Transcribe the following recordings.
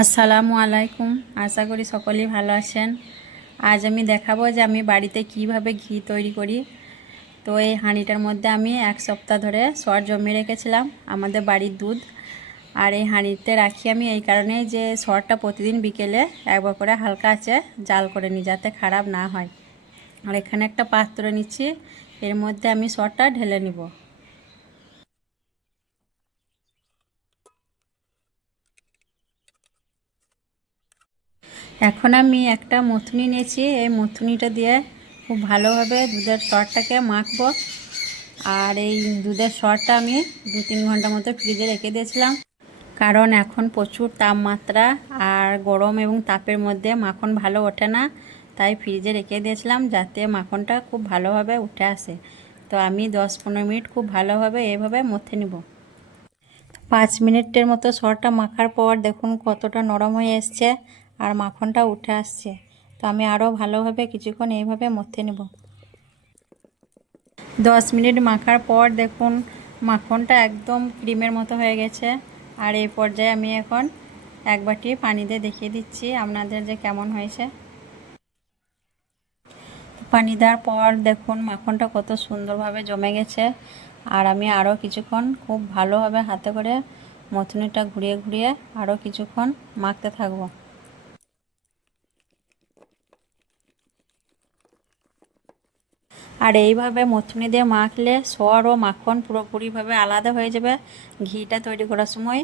আসসালামু আলাইকুম। আশা করি সকলেই ভালো আছেন। আজ আমি দেখাবো যে আমি বাড়িতে কিভাবে ঘি তৈরি করি। তো এই হাঁড়িটার মধ্যে আমি 1 সপ্তাহ ধরে সর জমিয়ে রেখেছিলাম আমাদের বাড়ির দুধ। আর এই হাঁড়িতে রাখি আমি এই কারণে যে সরটা প্রতিদিন বিকেলে একবার করে হালকা আছে জাল করে নিই, যাতে খারাপ না হয়। আর এখানে একটা পাত্র নিচ্ছি, এর মধ্যে আমি সরটা ঢেলে নিব। এখন আমি একটা মথুনি নিয়েছি, এই মথুনিটা দিয়ে খুব ভালোভাবে দুধের সরটাকে মাখবো। আর এই দুধের সরটা আমি 2-3 ঘন্টা মতো ফ্রিজে রেখে দিয়েছিলাম, কারণ এখন প্রচুর তাপমাত্রা আর গরম এবং তাপের মধ্যে মাখন ভালো ওঠে না। তাই ফ্রিজে রেখে দিয়েছিলাম যাতে মাখনটা খুব ভালোভাবে উঠে আসে। তো আমি 10-15 মিনিট খুব ভালোভাবে এইভাবে মথে নিব। 5 মিনিটের মতো সরটা মাখার পর দেখুন কতটা নরম হয়ে এসছে আর মাখনটা উঠে আসছে। তো আমি আরও ভালোভাবে কিছুক্ষণ এইভাবে মথে নেব। 10 মিনিট মাখার পর দেখুন মাখনটা একদম ক্রিমের মতো হয়ে গেছে। আর এই পর্যায়ে আমি এখন এক বাটি পানি দিয়ে দেখিয়ে দিচ্ছি আপনাদের যে কেমন হয়েছে। পানি দেওয়ার পর দেখুন মাখনটা কত সুন্দরভাবে জমে গেছে। আর আমি আরও কিছুক্ষণ খুব ভালোভাবে হাতে করে মথুনিটা ঘুরিয়ে ঘুরিয়ে আরও কিছুক্ষণ মাখতে থাকবো। আর এইভাবে মথুনি দিয়ে মাখলে সর ও মাখন পুরোপুরিভাবে আলাদা হয়ে যাবে। ঘিটা তৈরি করার সময়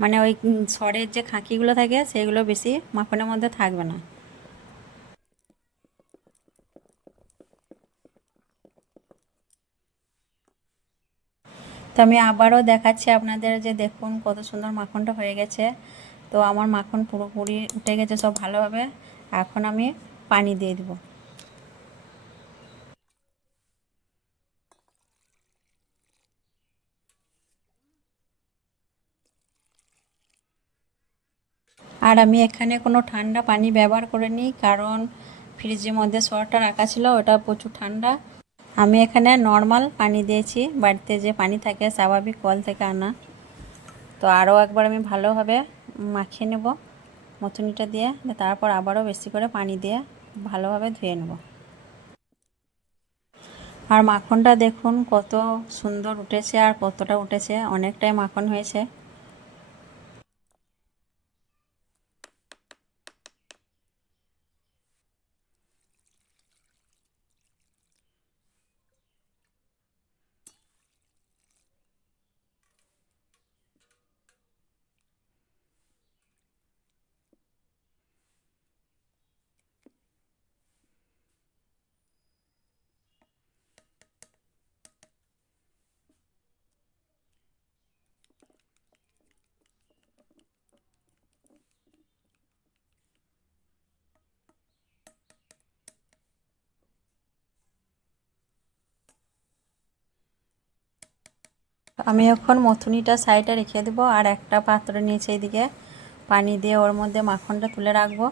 মানে ওই সরের যে খাঁকিগুলো থাকে সেগুলো বেশি মাখনের মধ্যে থাকবে না। তো আমি আবারও দেখাচ্ছি আপনাদের যে দেখুন কত সুন্দর মাখনটা হয়ে গেছে। তো আমার মাখন পুরোপুরি উঠে গেছে সব ভালোভাবে। এখন আমি পানি দিয়ে দিব। আর আমি এখানে কোনো ঠান্ডা পানি ব্যবহার করিনি, কারণ ফ্রিজের মধ্যে সরটা রাখা ছিল, ওটা প্রচুর ঠান্ডা। আমি এখানে নর্মাল পানি দিয়েছি, বাড়িতে যে পানি থাকে স্বাভাবিক কল থেকে আনা। তো আরও একবার আমি ভালোভাবে মাখিয়ে নেব মথুনিটা দিয়ে, তারপর আবারও বেশি করে পানি দিয়ে ভালোভাবে ধুয়ে নেব। আর মাখনটা দেখুন কত সুন্দর উঠেছে আর কতটা উঠেছে, অনেকটাই মাখন হয়েছে। আমি এখন মথুনিটা সাইডে রেখে দেবো আর একটা পাত্র নিয়েছি এইদিকে পানি দিয়ে ওর মধ্যে মাখনটা তুলে রাখবো।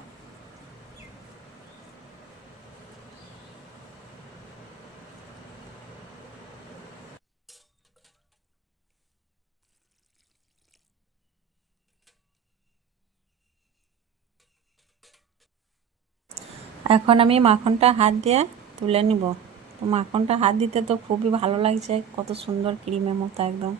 এখন আমি মাখনটা হাত দিয়ে তুলে নিব। তো মাখনটা হাত দিতে তো খুবই ভালো লাগছে, কত সুন্দর ক্রিমের মতো একদম।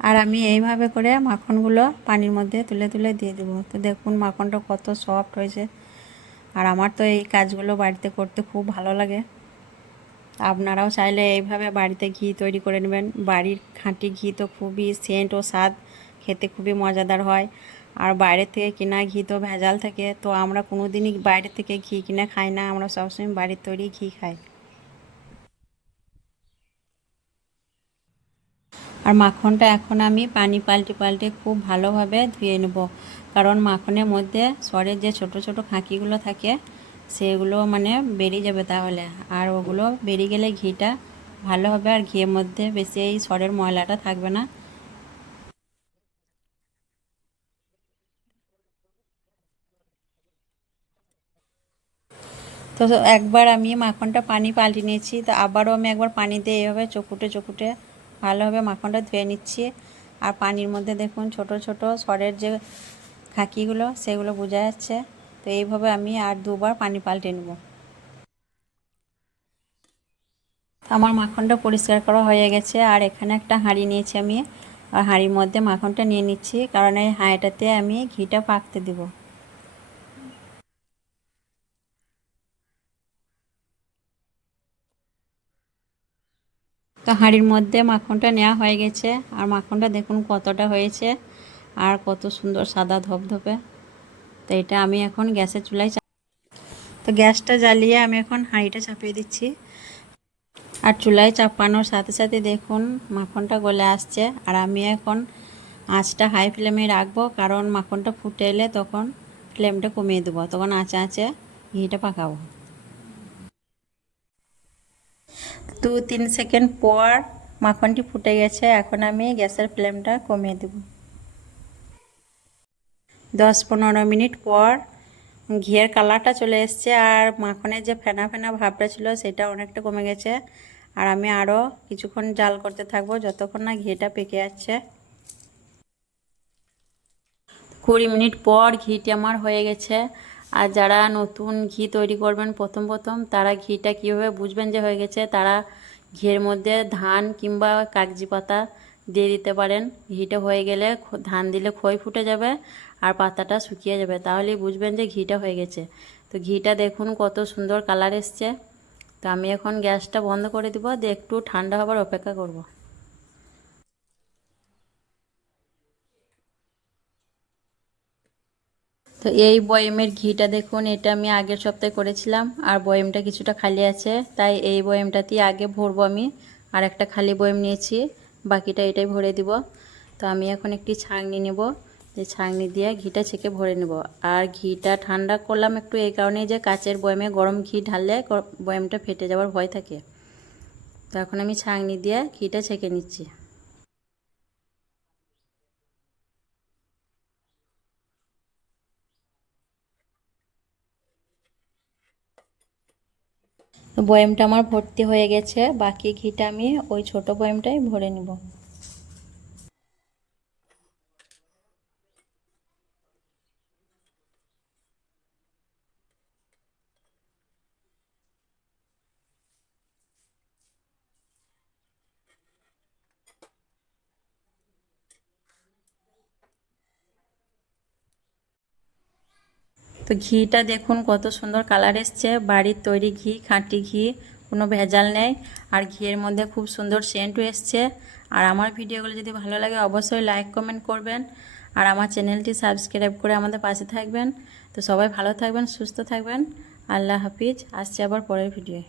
আর আমি এইভাবে করে মাখনগুলো পানির মধ্যে তুলে তুলে দিয়ে দেবো। তো দেখুন মাখনটা কত সফট হয়েছে। আর আমার তো এই কাজগুলো বাড়িতে করতে খুব ভালো লাগে। আপনারাও চাইলে এইভাবে বাড়িতে ঘি তৈরি করে নেবেন। বাড়ির খাঁটি ঘি তো খুবই সেন্ট ও স্বাদ, খেতে খুবই মজাদার হয়। আর বাইরে থেকে কেনা ঘি তো ভেজাল থাকে, তো আমরা কোনো দিনই বাইরে থেকে ঘি কিনে খাই না, আমরা সবসময় বাড়ির তৈরি ঘি খাই। আর মাখনটা এখন আমি পানি পাল্টে পাল্টে খুব ভালোভাবে ধুয়ে নেব, কারণ মাখনের মধ্যে সরের যে ছোট ছোট খাঁকিগুলো থাকে সেগুলো মানে বেরিয়ে যাবে তাহলে। আর ওগুলো বেরিয়ে গেলে ঘিটা ভালো হবে আর ঘিয়ের মধ্যে বেশি এই সরের ময়লাটা থাকবে না। তো একবার আমি মাখনটা পানি পাল্টে নিয়েছি, তো আবারও আমি একবার পানি দিয়ে এইভাবে চকুটে চকুটে ভালোভাবে মাখনটা ধুয়ে নিচ্ছি। আর পানির মধ্যে দেখুন ছোট ছোট সরের যে খাকিগুলো সেগুলো বোঝা যাচ্ছে। তো এইভাবে আমি আর দুবার পানি পাল্টে নেব। আমার মাখনটা পরিষ্কার করা হয়ে গেছে। আর এখানে একটা হাঁড়ি নিয়েছি আমি, আর হাঁড়ির মধ্যে মাখনটা নিয়ে নিচ্ছি, কারণ এই হাঁড়িটাতে আমি ঘিটা পাকতে দেব। তো হাঁড়ির মধ্যে মাখনটা নেওয়া হয়ে গেছে। আর মাখনটা দেখুন কতটা হয়েছে আর কত সুন্দর সাদা ধপধপে। তো এটা আমি এখন গ্যাসের চুলায় তো গ্যাসটা জ্বালিয়ে আমি এখন হাঁড়িটা চাপিয়ে দিচ্ছি। আর চুলায় চাপানোর সাথে সাথে দেখুন মাখনটা গলে আসছে। আর আমি এখন আঁচটা হাই ফ্লেমে রাখবো, কারণ মাখনটা ফুটে এলে তখন ফ্লেমটা কমিয়ে দেবো, তখন আঁচে আঁচে ঘিটা পাকাবো। 2-3 সেকেন্ড পর মাখনটি ফুটে গেছে। এখন আমি গ্যাসের ফ্লেমটা কমিয়ে দেব। 10-15 মিনিট পর ঘিয়ের কালারটা চলে এসছে, আর মাখনের যে ফেনা ফেনা ভাবটা ছিল সেটা অনেকটা কমে গেছে। আর আমি আরও কিছুক্ষণ জাল করতে থাকবো যতক্ষণ না ঘিটা পেকে যাচ্ছে। 20 মিনিট পর ঘিটি আমার হয়ে গেছে। আর যারা নতুন ঘি তৈরি করবেন প্রথম প্রথম, তারা ঘিটা কীভাবে বুঝবেন যে হয়ে গেছে, তারা ঘিয়ের মধ্যে ধান কিংবা কাগজি পাতা দিয়ে দিতে পারেন। ঘিটা হয়ে গেলে ধান দিলে খই ফুটে যাবে আর পাতাটা শুকিয়ে যাবে, তাহলেই বুঝবেন যে ঘিটা হয়ে গেছে। তো ঘিটা দেখুন কত সুন্দর কালার এসছে। তো আমি এখন গ্যাসটা বন্ধ করে দিব, দিয়ে একটু ঠান্ডা হবার অপেক্ষা করব। তো এই বয়েমের ঘিটা দেখুন, এটা আমি আগের সপ্তাহে করেছিলাম আর বয়েমটা কিছুটা খালি আছে, তাই এই বয়েমটাতেই আগে ভরবো আমি। আর একটা খালি বয়েম নিয়েছি, বাকিটা এটাই ভরে দিব। তো আমি এখন একটি ছাঁকনি নেব, যে ছাঁকনি দিয়ে ঘিটা ছেঁকে ভরে নেব। আর ঘিটা ঠান্ডা করলাম একটু এই কারণেই যে কাচের বয়েমে গরম ঘি ঢাললে বয়েমটা ফেটে যাওয়ার ভয় থাকে। তো এখন আমি ছাঁকনি দিয়ে ঘিটা ছেঁকে নিচ্ছি। বয়েমটা আমার ভর্তি হয়ে গেছে, বাকি ঘিটা আমি ওই ছোট বয়েমটাই ভরে নেব। তো ঘিটা দেখুন কত সুন্দর কালার এসছে, বাড়ির তৈরি ঘি, খাঁটি ঘি, কোনো ভেজাল নেই। আর ঘিয়ের মধ্যে খুব সুন্দর সেন্টও এসছে। আর আমার ভিডিওগুলো যদি ভালো লাগে অবশ্যই লাইক কমেন্ট করবেন, আর আমার চ্যানেলটি সাবস্ক্রাইব করে আমাদের পাশে থাকবেন। তো সবাই ভালো থাকবেন, সুস্থ থাকবেন। আল্লাহ হাফিজ। আসছে আবার পরের ভিডিও।